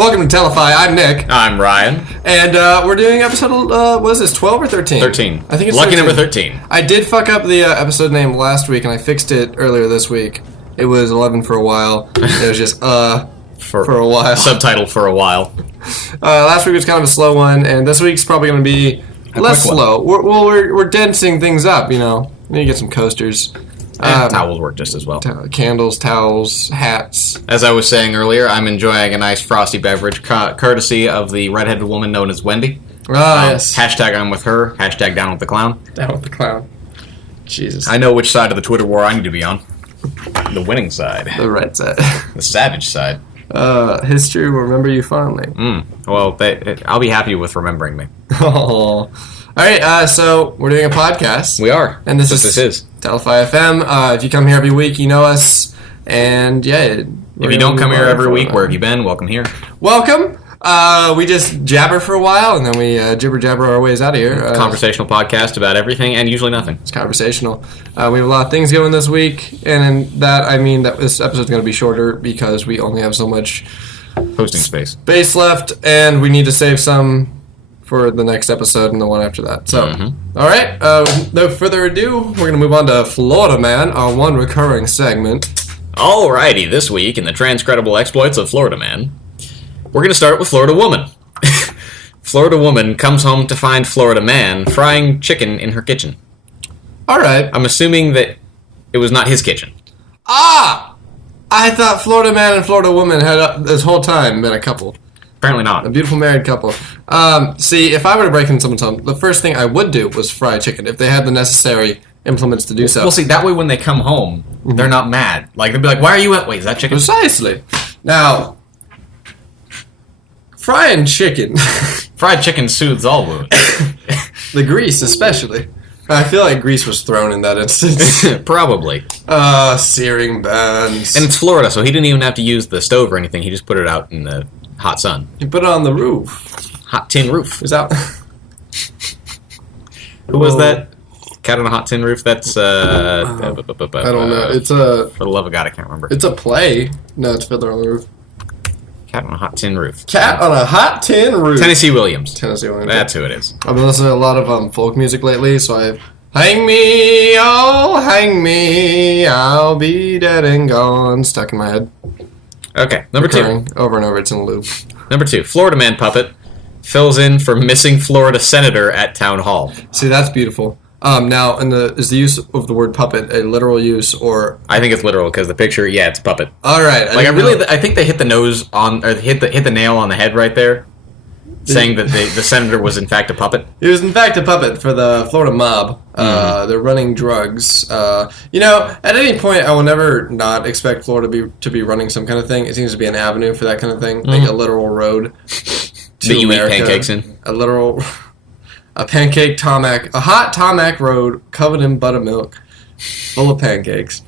Welcome to Telefy. I'm Nick. I'm Ryan. And we're doing episode, what is this, 12 or 13? 13. I think it's Lucky 13. number 13. I did fuck up the episode name last week, and I fixed it earlier this week. It was 11 for a while. It was just, for a while. Subtitle for a while. Last week was kind of a slow one, and this week's probably going to be less slow. We're densing things up, you know. We need to get some coasters. Towels work just as well. Candles, towels, hats. As I was saying earlier, I'm enjoying a nice frosty beverage courtesy of the redheaded woman known as Wendy. Yes. Hashtag I'm with her. Hashtag down with the clown. Down with the clown. Jesus. I know which side of the Twitter war I need to be on. The winning side. The right side. The savage side. History will remember you fondly. Well, I'll be happy with remembering me. Oh. All right, so we're doing a podcast. We are. And this is Telefy FM. If you come here every week, you know us. And yeah. If you don't come here every week, where have you been? Welcome here. Welcome. We just jabber for a while, and then we jibber-jabber our ways out of here. Conversational podcast about everything and usually nothing. It's conversational. We have a lot of things going this week, and in that, I mean that this episode's going to be shorter because we only have so much hosting space left, and we need to save some for the next episode and the one after that. So, all right, with no further ado, we're going to move on to Florida Man, our one recurring segment. Alrighty, this week in the transcredible exploits of Florida Man, we're going to start with Florida Woman. Florida Woman comes home to find Florida Man frying chicken in her kitchen. All right. I'm assuming that it was not his kitchen. Ah! I thought Florida Man and Florida Woman had this whole time been a couple. Apparently not. A beautiful married couple. See, if I were to break into someone's home, the first thing I would do was fry chicken if they had the necessary implements to do so. Well, see, that way when they come home, they're not mad. Like, they'll be like, why are you at... Wait, is that chicken? Precisely. Now, frying chicken... Fried chicken soothes all wounds. The grease, especially. I feel like grease was thrown in that instance. Probably. Searing burns. And it's Florida, so he didn't even have to use the stove or anything. He just put it out in the hot sun. You put it on the roof. Hot tin roof. Is that... Who was that? Cat on a hot tin roof? That's, I don't know. It's a... For the love of God, I can't remember. It's a play. No, it's Fiddler on the Roof. Cat on a hot tin roof. Cat on a hot tin roof. Tennessee Williams. Tennessee Williams. That's who it is. I've been listening to a lot of folk music lately, so I've... Hang me, oh, hang me, I'll be dead and gone. Stuck in my head. Okay, number Recurring, two. Over and over, it's in a loop. Number two, Florida Man puppet fills in for missing Florida senator at town hall. See, that's beautiful. Now, is the use of the word puppet a literal use, or... I think it's literal, because the picture, yeah, it's puppet. All right. I think they hit the nose on, or hit the nail on the head right there, saying that the senator was in fact a puppet. He was in fact a puppet for the Florida mob. They're running drugs. You know, at any point, I will never not expect Florida to be running some kind of thing. It seems to be an avenue for that kind of thing, like a literal road to that you America. eat pancakes in. A pancake tarmac, a hot tarmac road covered in buttermilk, full of pancakes.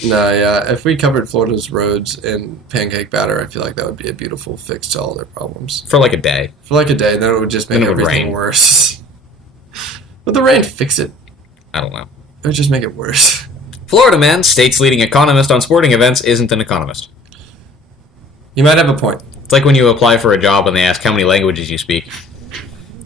If we covered Florida's roads in pancake batter, I feel like that would be a beautiful fix to all their problems. For like a day. Then it would just make everything worse. Would the rain fix it? I don't know. It would just make it worse. Florida Man, state's leading economist on sporting events, isn't an economist. You might have a point. It's like when you apply for a job and they ask how many languages you speak.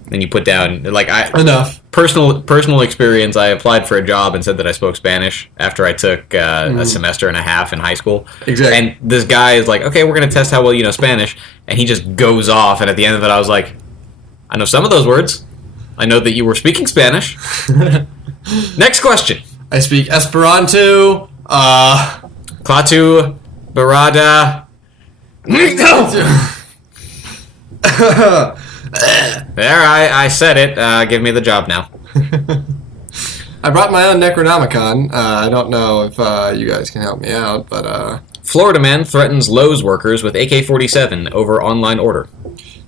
Then you put down, enough. Personal experience, I applied for a job and said that I spoke Spanish after I took a semester and a half in high school. Exactly. And this guy is like, okay, we're going to test how well you know Spanish. And he just goes off, and at the end of it, I was like, I know some of those words. I know that you were speaking Spanish. Next question. I speak Esperanto. Klaatu, Barada. There, I said it. Give me the job now. I brought my own Necronomicon. I don't know if you guys can help me out, but... Florida Man threatens Lowe's workers with AK-47 over online order.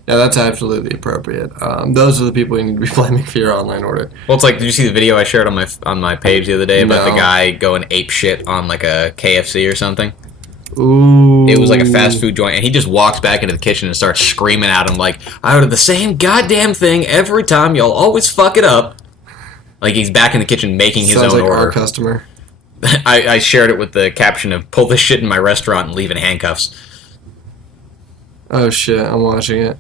Yeah, that's absolutely appropriate. Those are the people you need to be blaming for your online order. Well, it's like, did you see the video I shared on my page the other day about the guy going ape shit on like a KFC or something? Ooh. It was like a fast food joint, and he just walks back into the kitchen and starts screaming at him like, I order the same goddamn thing every time, y'all always fuck it up. Like he's back in the kitchen making his own order. Sounds like order. our customer. I shared it with the caption of, pull this shit in my restaurant and leave in handcuffs. Oh shit, I'm watching it.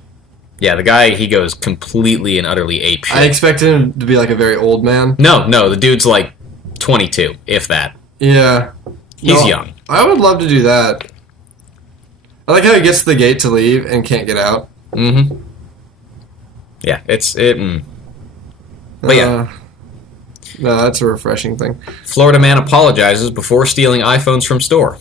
Yeah, the guy, he goes completely and utterly apeshit. I expected him to be like a very old man. No, the dude's like 22, if that. Yeah. He's young. I would love to do that. I like how he gets to the gate to leave and can't get out. Mm-hmm. Yeah, But yeah. No, that's a refreshing thing. Florida man apologizes before stealing iPhones from store.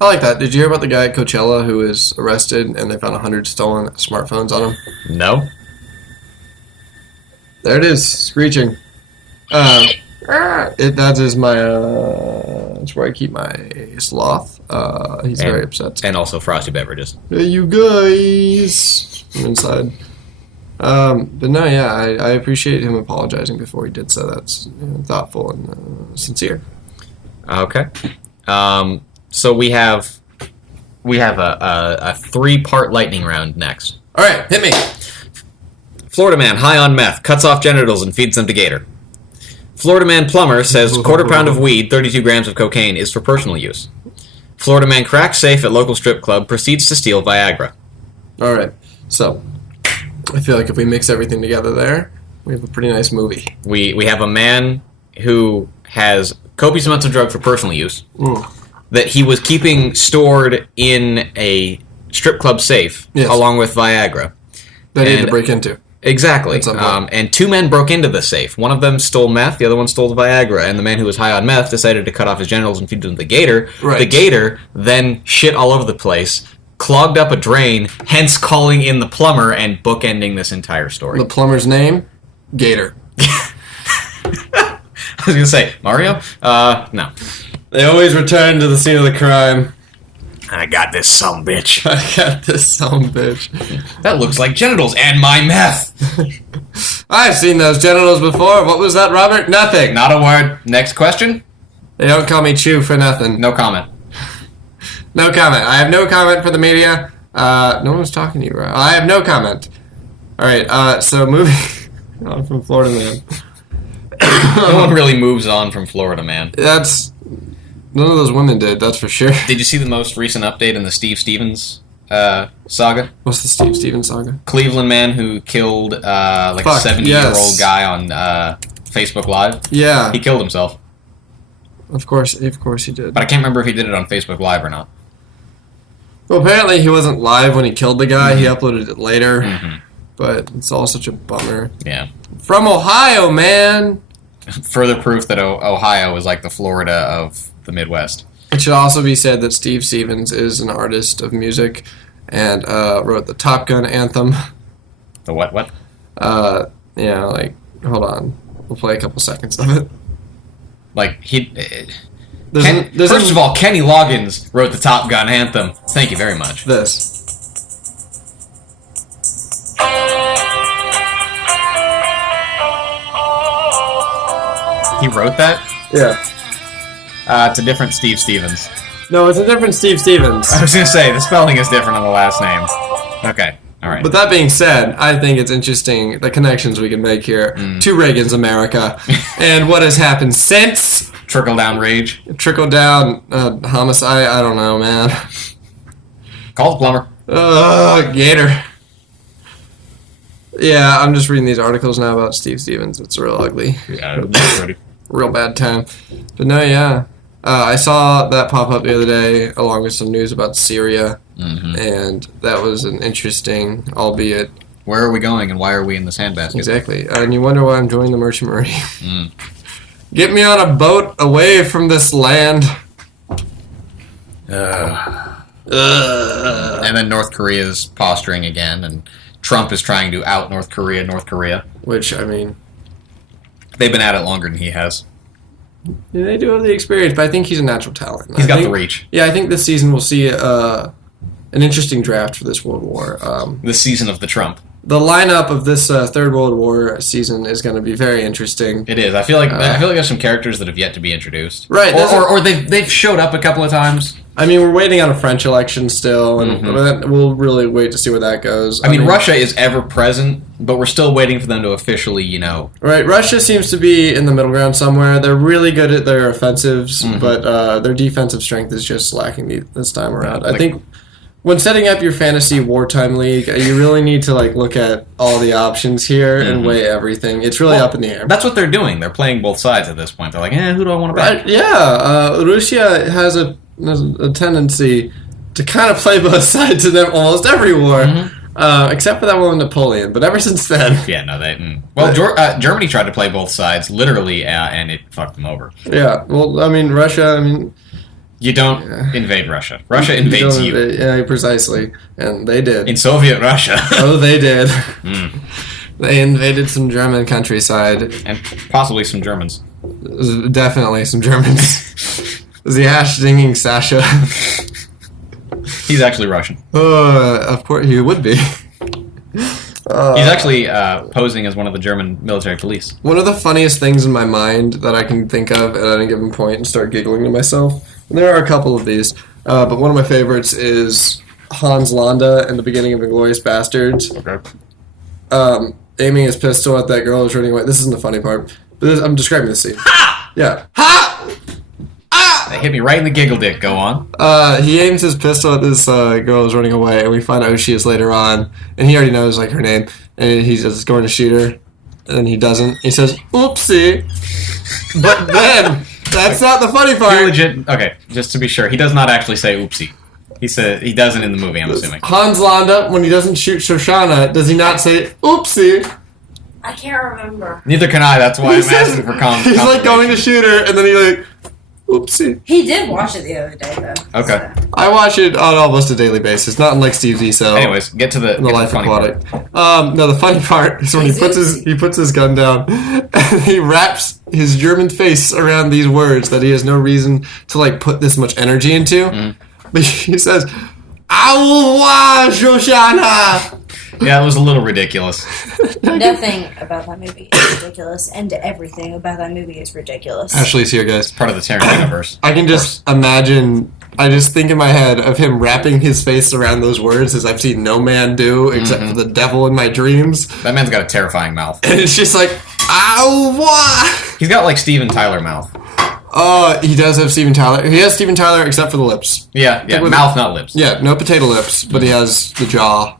I like that. Did you hear about the guy at Coachella who was arrested and they found 100 stolen smartphones on him? No. There it is, screeching. That is my. That's where I keep my sloth. He's very upset. And also frosty beverages. Hey, you guys! I'm inside. But no, yeah, I appreciate him apologizing before he did so. That's thoughtful and sincere. Okay. So we have a 3-part lightning round next. All right, hit me. Florida man high on meth cuts off genitals and feeds them to gator. Florida man plumber says quarter pound of weed, 32 grams of cocaine is for personal use. Florida man cracks safe at local strip club, proceeds to steal Viagra. All right, so I feel like if we mix everything together there, we have a pretty nice movie. We have a man who has copious amounts of drugs for personal use that he was keeping stored in a strip club safe along with Viagra. That he had to break into. Exactly. And 2 men broke into the safe. One of them stole meth, the other one stole the Viagra, and the man who was high on meth decided to cut off his genitals and feed them to the gator. Right. The gator then shit all over the place, clogged up a drain, hence calling in the plumber and bookending this entire story. The plumber's name? Gator. I was going to say, Mario? No. They always return to the scene of the crime. I got this sumbitch. I got this sumbitch. That looks like genitals and my meth. I've seen those genitals before. What was that, Robert? Nothing. Not a word. Next question? They don't call me Chew for nothing. No comment. No comment. I have no comment for the media. No one's talking to you, right? I have no comment. All right, so moving on from Florida Man. No one really moves on from Florida Man. None of those women did, that's for sure. Did you see the most recent update in the Steve Stevens saga? What's the Steve Stevens saga? Cleveland man who killed a 70-year-old guy on Facebook Live. Yeah. He killed himself. Of course he did. But I can't remember if he did it on Facebook Live or not. Well, apparently he wasn't live when he killed the guy. Mm-hmm. He uploaded it later. Mm-hmm. But it's all such a bummer. Yeah. From Ohio, man! Further proof that Ohio is like the Florida of the Midwest. It should also be said that Steve Stevens is an artist of music and wrote the Top Gun anthem. The what? Yeah, like, hold on. We'll play a couple seconds of it. Like, first of all, Kenny Loggins wrote the Top Gun anthem. Thank you very much. This. He wrote that? Yeah. It's a different Steve Stevens. No, it's a different Steve Stevens. I was going to say, the spelling is different on the last name. Okay, all right. But that being said, I think it's interesting the connections we can make here to Reagan's America and what has happened since. Trickle-down rage. Trickle-down homicide. I don't know, man. Call the plumber. Gator. Yeah, I'm just reading these articles now about Steve Stevens. It's real ugly. Yeah, pretty. Real bad time. But no, yeah. I saw that pop up the other day along with some news about Syria. Mm-hmm. And that was an interesting, albeit... Where are we going and why are we in this handbasket? Exactly. And you wonder why I'm joining the Merchant Marine. Get me on a boat away from this land. And then North Korea's posturing again, and Trump is trying to out North Korea. Which, I mean... They've been at it longer than he has. Yeah, they do have the experience, but I think he's a natural talent. He's got the reach. Yeah, I think this season we'll see an interesting draft for this World War. This season of the Trump. The lineup of this Third World War season is going to be very interesting. It is. I feel like there's some characters that have yet to be introduced. Right. Or they've showed up a couple of times. I mean, we're waiting on a French election still, and we'll really wait to see where that goes. I mean, Russia is ever present, but we're still waiting for them to officially, Right, Russia seems to be in the middle ground somewhere. They're really good at their offensives, but their defensive strength is just lacking this time around. I think when setting up your fantasy wartime league, you really need to like look at all the options here and weigh everything. It's really up in the air. That's what they're doing. They're playing both sides at this point. They're like, who do I want to back? Right? Yeah, Russia has a tendency to kind of play both sides in almost every war, except for that one with Napoleon. But ever since then, yeah, no, they. Well, Germany tried to play both sides literally, and it fucked them over. Yeah, well, I mean, Russia. I mean. You don't invade Russia. Russia invades you. Yeah, precisely. And they did. In Soviet Russia. Oh, they did. They invaded some German countryside. And possibly some Germans. Definitely some Germans. The ash-dinging Sasha. He's actually Russian. Of course, he would be. He's actually posing as one of the German military police. One of the funniest things in my mind that I can think of at any given point and start giggling to myself. And there are a couple of these, but one of my favorites is Hans Landa in the beginning of Inglourious Bastards. Okay. Aiming his pistol at that girl who's running away. This isn't the funny part, but I'm describing the scene. Ha! Yeah. Ha! Ah! They hit me right in the giggle dick. Go on. He aims his pistol at this girl who's running away, and we find out who she is later on. And he already knows like her name, and he's just going to shoot her, and he doesn't. He says, "Oopsie!" But then that's not the funny part. He legit. Okay, just to be sure, he does not actually say "oopsie." He said he doesn't in the movie. I'm assuming. Hans Landa, when he doesn't shoot Shoshana, does he not say "Oopsie"? I can't remember. Neither can I. That's why I'm asking for He's like going to shoot her, and then he like. Oopsie. He did watch it the other day, though. Okay. So. I watch it on almost a daily basis, not unlike Steve Zissou. Anyways, get to the Life funny Aquatic. part. No, the funny part is when he puts his gun down and he wraps his German face around these words that he has no reason to like put this much energy into. But he says, "Au revoir, Shoshana." Yeah, it was a little ridiculous. Nothing about that movie is ridiculous, and everything about that movie is ridiculous. Ashley's here, guys. Part of the Tarantino-verse. I can just imagine. I just think in my head of him wrapping his face around those words as I've seen no man do except for the devil in my dreams. That man's got a terrifying mouth. And it's just like, "Au revoir." He's got like Steven Tyler mouth. Oh, he does have Steven Tyler. He has Steven Tyler except for the lips. Yeah, mouth, not lips. Yeah, no potato lips, but he has the jaw.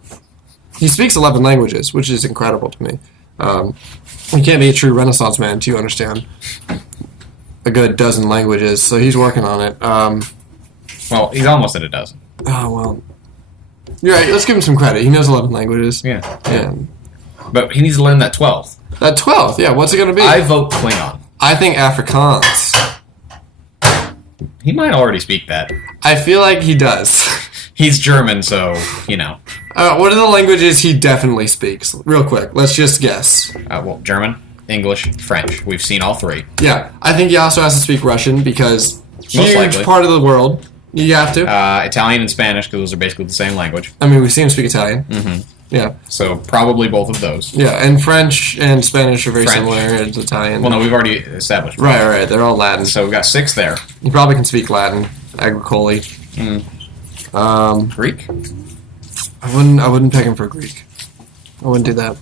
He speaks 11 languages, which is incredible to me. You can't be a true Renaissance man until you understand a good dozen languages, so he's working on it. Well, he's almost at a dozen. Oh, well. You're right, let's give him some credit. He knows 11 languages. Yeah. But he needs to learn that 12th. That 12th, yeah, what's it going to be? I vote Klingon. I think Afrikaans. He might already speak that. I feel like he does. He's German, so, you know. What are the languages he definitely speaks? Real quick, let's just guess. Well, German, English, French. We've seen all three. Yeah, I think he also has to speak Russian because huge likely. part of the world. You have to. Italian and Spanish, because those are basically the same language. I mean, we see him speak Italian. Mm-hmm. Yeah. So probably both of those. Yeah, and French and Spanish are very similar. It's Italian. Well, no, we've already established. Right. They're all Latin. So we've got 6 there. You probably can speak Latin, agricole. Greek? I wouldn't pick him for Greek. I wouldn't do that.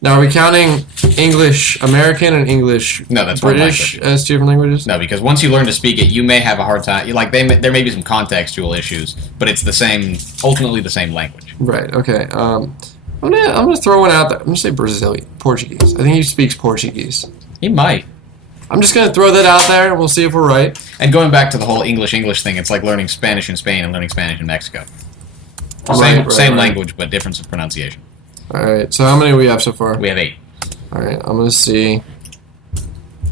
Now, are we counting English American and English that's British as two different languages? No, because once you learn to speak it, you may have a hard time. Like there may be some contextual issues, but it's ultimately the same language. Right. Okay. I'm gonna throw one out there. I'm gonna say Brazilian, Portuguese. I think he speaks Portuguese. He might. I'm just gonna throw that out there, and we'll see if we're right. And going back to the whole English thing, it's like learning Spanish in Spain and learning Spanish in Mexico. Same language, but difference of pronunciation. All right. So how many do we have so far? We have 8. All right. I'm gonna see.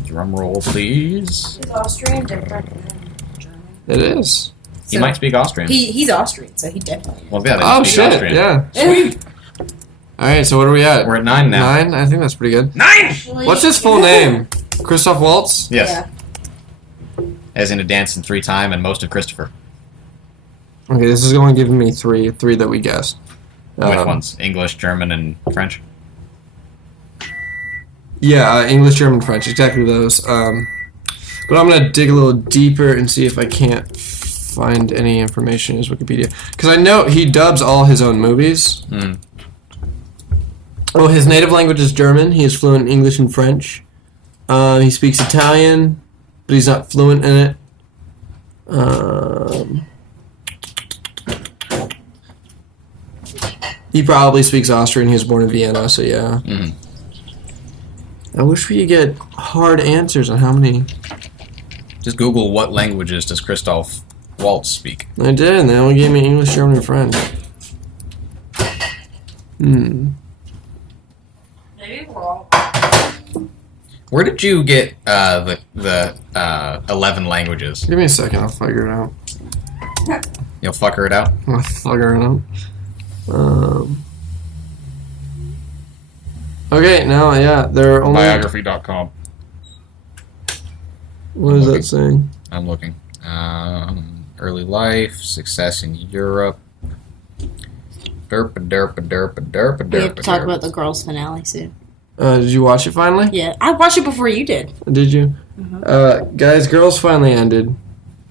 Drum roll, please. Is Austrian different than German? It is. He might speak Austrian. He's Austrian, so he definitely. Well, yeah. Oh speak shit! Austrian. Yeah. Sweet. All right. So what are we at? We're at 9 now. 9. I think that's pretty good. 9. Actually, What's his full name? Christoph Waltz. Yes. Yeah. As in a dance in 3 time and most of Christopher. Okay. This is going to give me 3 that we guessed. Which ones? English, German, and French? Yeah, English, German, French, exactly those. But I'm going to dig a little deeper and see if I can't find any information in his Wikipedia. Because I know he dubs all his own movies. Oh, his native language is German. He is fluent in English and French. He speaks Italian, but he's not fluent in it. He probably speaks Austrian. He was born in Vienna, so yeah. I wish we could get hard answers on how many. Just Google what languages does Christoph Waltz speak. I did, and they only gave me English, German, and French. Maybe we're all. Where did you get the 11 languages? Give me a second, I'll figure it out. You'll fucker it out? I'll figure it out. Okay, now, yeah, there are only... Biography.com. What is that saying? I'm looking. Early life, success in Europe. Derpa, derpa, derpa, derpa, We have derpa, to talk derpa. about the girls' finale soon. Did you watch it finally? Yeah, I watched it before you did. Did you? Guys, girls finally ended.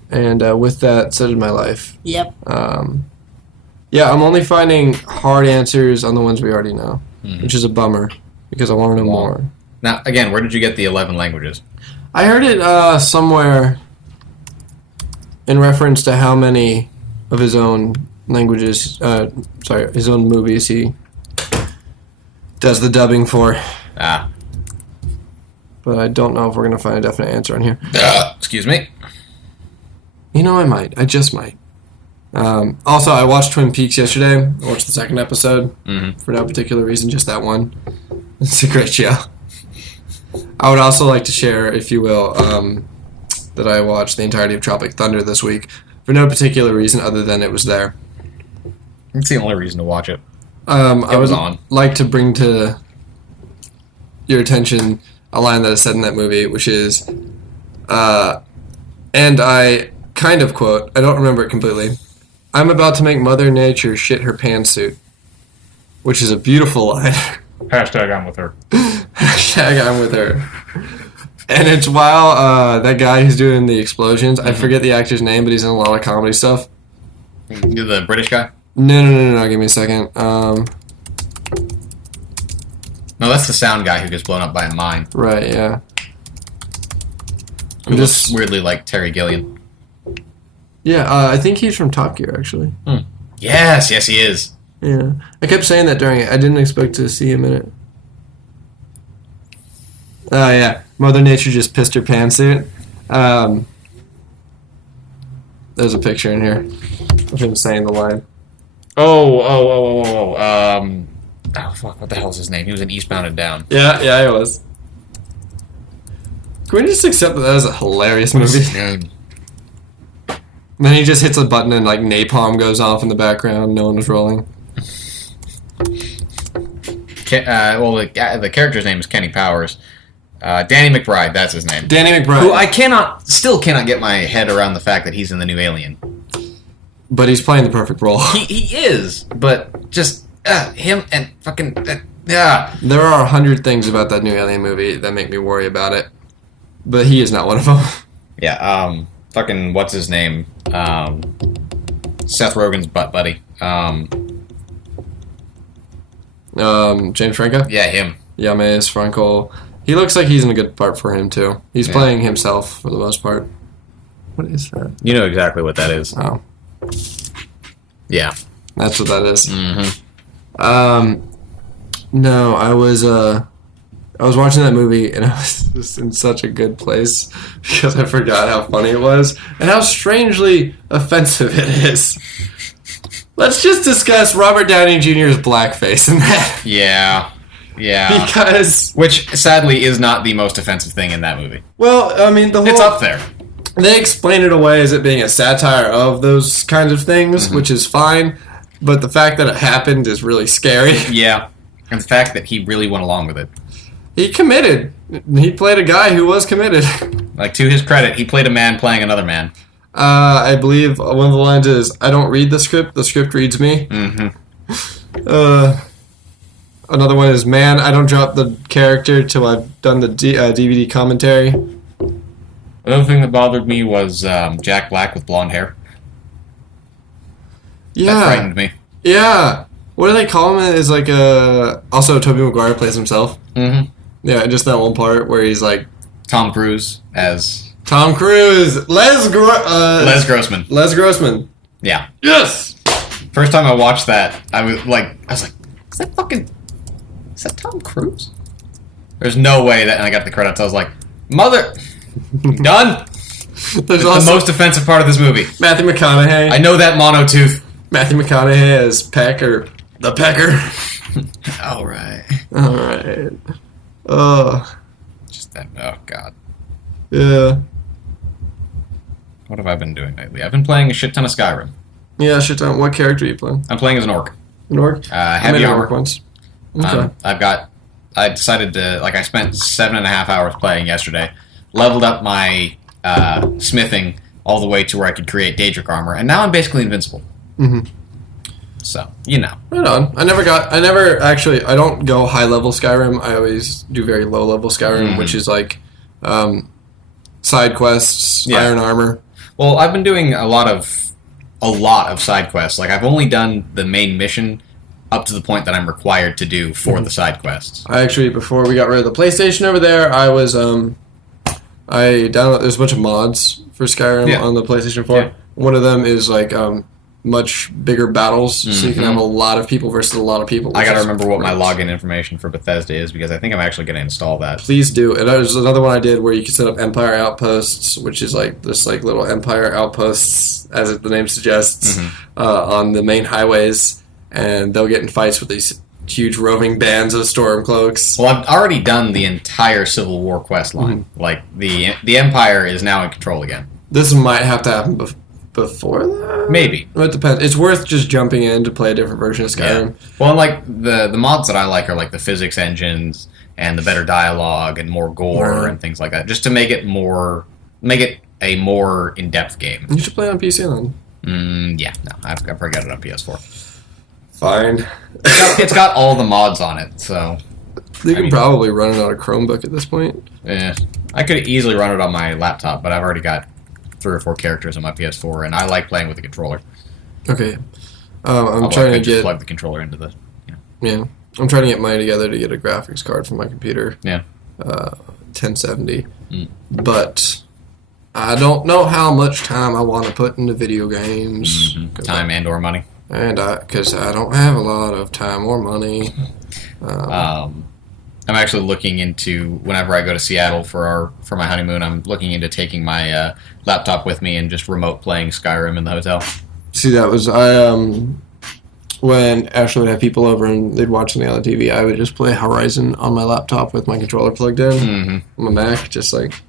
And with that, so did my life. Yep. Yeah, I'm only finding hard answers on the ones we already know, which is a bummer, because I want to know more. Now, again, where did you get the 11 languages? I heard it somewhere in reference to how many of his own languages, his own movies he does the dubbing for. Ah. But I don't know if we're going to find a definite answer on here. Excuse me. You know, I might. I just might. Also, I watched Twin Peaks yesterday. I watched the second episode for no particular reason, just that one. It's a great show. I would also like to share, if you will, that I watched the entirety of Tropic Thunder this week for no particular reason other than it was there. That's the only reason to watch it. I was would on. like to bring to your attention a line that is said in that movie, which is, and I kind of quote, I don't remember it completely, "I'm about to make Mother Nature shit her pantsuit," which is a beautiful line. Hashtag I'm with her. Hashtag I'm with her. And it's while that guy who's doing the explosions, I forget the actor's name, but he's in a lot of comedy stuff. You're the British guy? No, give me a second. No, that's the sound guy who gets blown up by a mine. Right, yeah. Who looks weirdly like Terry Gilliam. Yeah, I think he's from Top Gear, actually. Yes, he is. Yeah. I kept saying that during it. I didn't expect to see him in it. Oh, yeah. Mother Nature just pissed her pantsuit. There's a picture in here of him saying the line. Oh, fuck, what the hell is his name? He was in Eastbound and Down. Yeah, he was. Can we just accept that was a hilarious movie? Then he just hits a button and, like, napalm goes off in the background. No one was rolling. The character's name is Kenny Powers. Danny McBride, that's his name. Danny McBride. Who I still cannot get my head around the fact that he's in the new Alien. But he's playing the perfect role. He is, but just him and fucking yeah. There are 100 things about that new Alien movie that make me worry about it, but he is not one of them. Yeah. Fucking what's his name? Seth Rogen's butt buddy. James Franco. Yeah, him. Yames Franco. He looks like he's in a good part for him too. He's playing himself for the most part. What is that? You know exactly what that is. Oh, Yeah. that's what that is. Mm-hmm. No, I was watching that movie and I was just in such a good place because I forgot how funny it was and how strangely offensive it is. Let's just discuss Robert Downey Jr.'s blackface in that. Yeah. Because, which sadly is not the most offensive thing in that movie. well, I mean, It's up there. They explain it away as it being a satire of those kinds of things, which is fine. But the fact that it happened is really scary. Yeah. And the fact that he really went along with it. He committed. He played a guy who was committed. Like, to his credit, he played a man playing another man. I believe one of the lines is, "I don't read the script reads me." Mm-hmm. Another one is, "Man, I don't drop the character till I've done the DVD commentary." Another thing that bothered me was Jack Black with blonde hair. That Yeah. frightened me. Yeah. What do they call him? Is like also Tobey Maguire plays himself. Mm-hmm. Yeah, just that one part where he's like Tom Cruise as Tom Cruise, Les Grossman. Les Grossman. Les Grossman. Yeah. Yes. First time I watched that, I was like, Is that Tom Cruise? There's no way that, and I got the credits, I was like, mother... Done? There's It's also the most offensive part of this movie. Matthew McConaughey. I know that monotooth. Matthew McConaughey as Pecker. The Pecker. Alright. Alright. Just that, oh god. Yeah. What have I been doing lately? I've been playing a shit ton of Skyrim. Yeah, shit ton. What character are you playing? I'm playing as an orc. An orc? Heavy armor. once. Okay. I decided to, I spent 7.5 hours playing yesterday, leveled up my smithing all the way to where I could create Daedric armor, and now I'm basically invincible. Mm-hmm. So, you know. Right on. I don't go high level Skyrim. I always do very low level Skyrim, which is like side quests, iron armor. Well, I've been doing a lot of side quests. Like, I've only done the main mission up to the point that I'm required to do for the side quests. I actually, before we got rid of the PlayStation over there, I was I downloaded. There's a bunch of mods for Skyrim on the PlayStation 4. Yeah. One of them is like much bigger battles, so you can have a lot of people versus a lot of people. I gotta remember what my login information for Bethesda is, because I think I'm actually gonna install that. Please do. And there's another one I did where you can set up Empire Outposts, which is like this like little Empire Outposts, as the name suggests, on the main highways, and they'll get in fights with these huge roving bands of Stormcloaks. Well, I've already done the entire Civil War quest line. Like the Empire is now in control again. This might have to happen before that? Maybe. It depends. It's worth just jumping in to play a different version of Skyrim. Yeah. Well, and like the mods that I like are like the physics engines and the better dialogue and more gore and things like that, just to make it a more in-depth game. You should play it on PC then. Yeah, no, I've probably got it on PS4. Fine. It's got all the mods on it, so... You can probably run it on a Chromebook at this point. Yeah. I could easily run it on my laptop, but I've already got 3 or 4 characters on my PS4, and I like playing with the controller. Okay. I'm trying to just plug the controller into the... Yeah. I'm trying to get money together to get a graphics card for my computer. Yeah. 1070. But I don't know how much time I want to put into video games. Time and or money. And because I don't have a lot of time or money. I'm actually looking into, whenever I go to Seattle for my honeymoon, I'm looking into taking my laptop with me and just remote playing Skyrim in the hotel. See, that was when Ashley would have people over and they'd watch something on the TV, I would just play Horizon on my laptop with my controller plugged in. On my Mac, just like,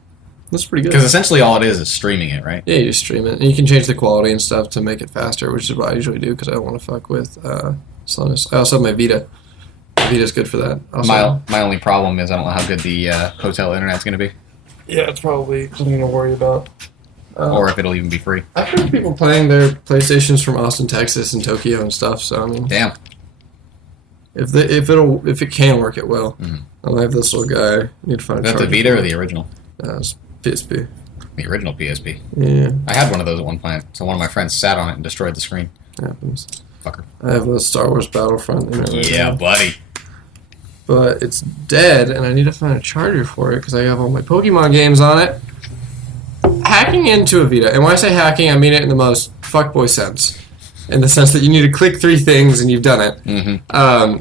that's pretty good. Because essentially all it is streaming it, right? Yeah, you just stream it. And you can change the quality and stuff to make it faster, which is what I usually do because I don't want to fuck with slowness. I also have my Vita. Vita's good for that. Also, my only problem is I don't know how good the hotel internet's going to be. Yeah, it's probably something to worry about. Or if it'll even be free. I've heard people playing their PlayStations from Austin, Texas, and Tokyo and stuff. So I mean, damn. If it can work, it will. I'll have this little guy. Need to find. Is that the Vita or the original? It's PSP. The original PSP. Yeah. I had one of those at one point. So one of my friends sat on it and destroyed the screen. Happens. Fucker. I have a Star Wars Battlefront in it right now. Buddy. But it's dead, and I need to find a charger for it because I have all my Pokemon games on it. Hacking into a Vita, and when I say hacking, I mean it in the most fuckboy sense. In the sense that you need to click 3 things and you've done it.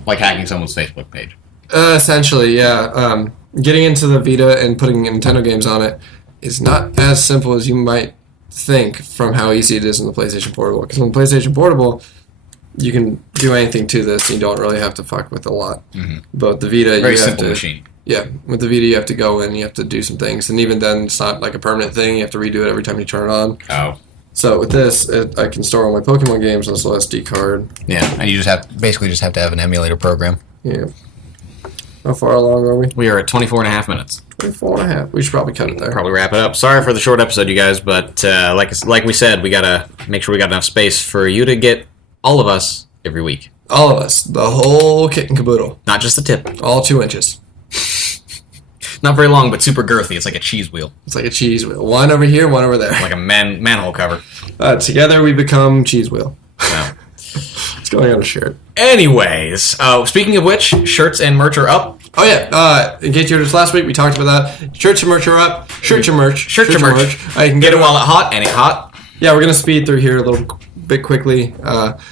Like hacking someone's Facebook page. Essentially, yeah. Getting into the Vita and putting Nintendo games on it is not as simple as you might think from how easy it is in the PlayStation Portable. Because on the PlayStation Portable, you can do anything to this, and you don't really have to fuck with a lot. But the Vita, very simple machine. Yeah, with the Vita, you have to go in, you have to do some things, and even then, it's not like a permanent thing. You have to redo it every time you turn it on. Oh. So with this, I can store all my Pokemon games on this little SD card. Yeah, and you just have to have an emulator program. Yeah. How far along are we? We are at 24.5 minutes. 24.5. We should probably cut it there. Probably wrap it up. Sorry for the short episode, you guys, but like we said, we gotta make sure we got enough space for you to get all of us every week. All of us. The whole kit and caboodle. Not just the tip. All 2 inches. Not very long, but super girthy. It's like a cheese wheel. It's like a cheese wheel. One over here, one over there. Like a manhole cover. Together we become cheese wheel. Yeah. It's going on a shirt. Anyways, speaking of which, shirts and merch are up. Oh yeah, in case you heard us last week, we talked about that. Shirts and merch are up. Shirts and merch. Shirts and merch. I can get it while it's hot, and it's hot. Yeah, we're going to speed through here a little bit quickly,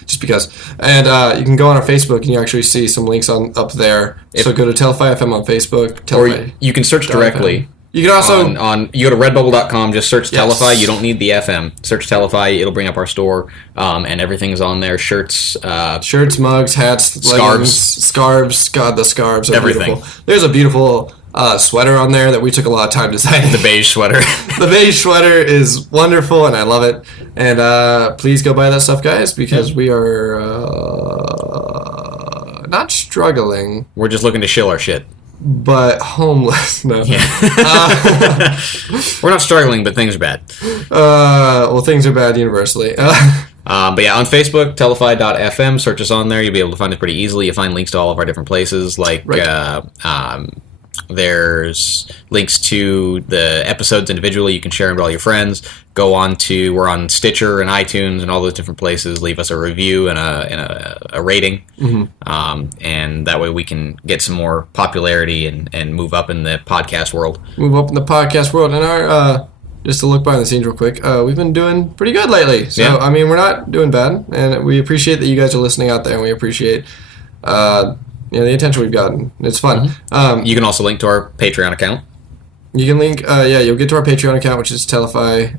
just because. And you can go on our Facebook and you actually see some links up there. So go to Telefy FM on Facebook. Or you can search directly. You can also on you go to redbubble.com, just search Yes. Telefy. You don't need the FM. Search Telefy. It'll bring up our store, and everything's on there. Shirts, mugs, hats, scarves. God, the scarves are Everything. beautiful. There's a beautiful sweater on there that we took a lot of time designing. the beige sweater. The beige sweater is wonderful, and I love it. And please go buy that stuff, guys, because we are not struggling, We're just looking to shill our shit. but homeless. No. We're not struggling, but things are bad. Well, things are bad universally. But yeah, on Facebook, telefy.fm, search us on there. You'll be able to find us pretty easily. You'll find links to all of our different places. Like, there's links to the episodes individually. You can share them with all your friends. We're on Stitcher and iTunes and all those different places. Leave us a review and a rating. And that way we can get some more popularity and move up in the podcast world. And our just to look behind the scenes real quick, we've been doing pretty good lately. So, I mean, we're not doing bad. And we appreciate that you guys are listening out there, and we appreciate the attention we've gotten. It's fun. You can also link to our Patreon account. You can link, you'll get to our Patreon account, which is patreon.telefy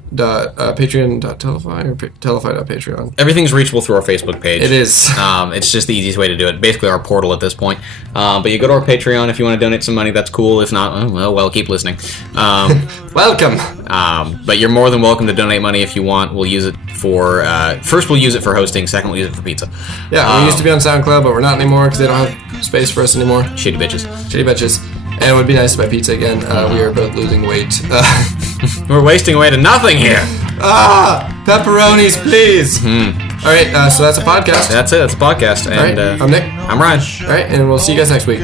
or telefy.patreon. Everything's reachable through our Facebook page. It is. It's just the easiest way to do it. Basically our portal at this point. But you go to our Patreon if you want to donate some money. That's cool. If not, well, keep listening. Welcome. But you're more than welcome to donate money if you want. We'll use it for, first we'll use it for hosting. Second, we'll use it for pizza. Yeah, we used to be on SoundCloud, but we're not anymore because they don't have space for us anymore. Shitty bitches. And it would be nice to buy pizza again. We are both losing weight. We're wasting away to nothing here. Pepperonis, please. All right, so that's a podcast. That's it. That's a podcast. All right, And I'm Nick. I'm Ryan. All right, and we'll see you guys next week.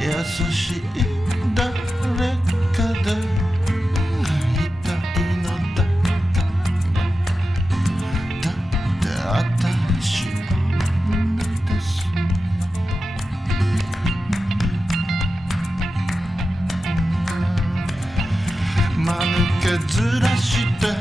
優しい誰かで抜けずらして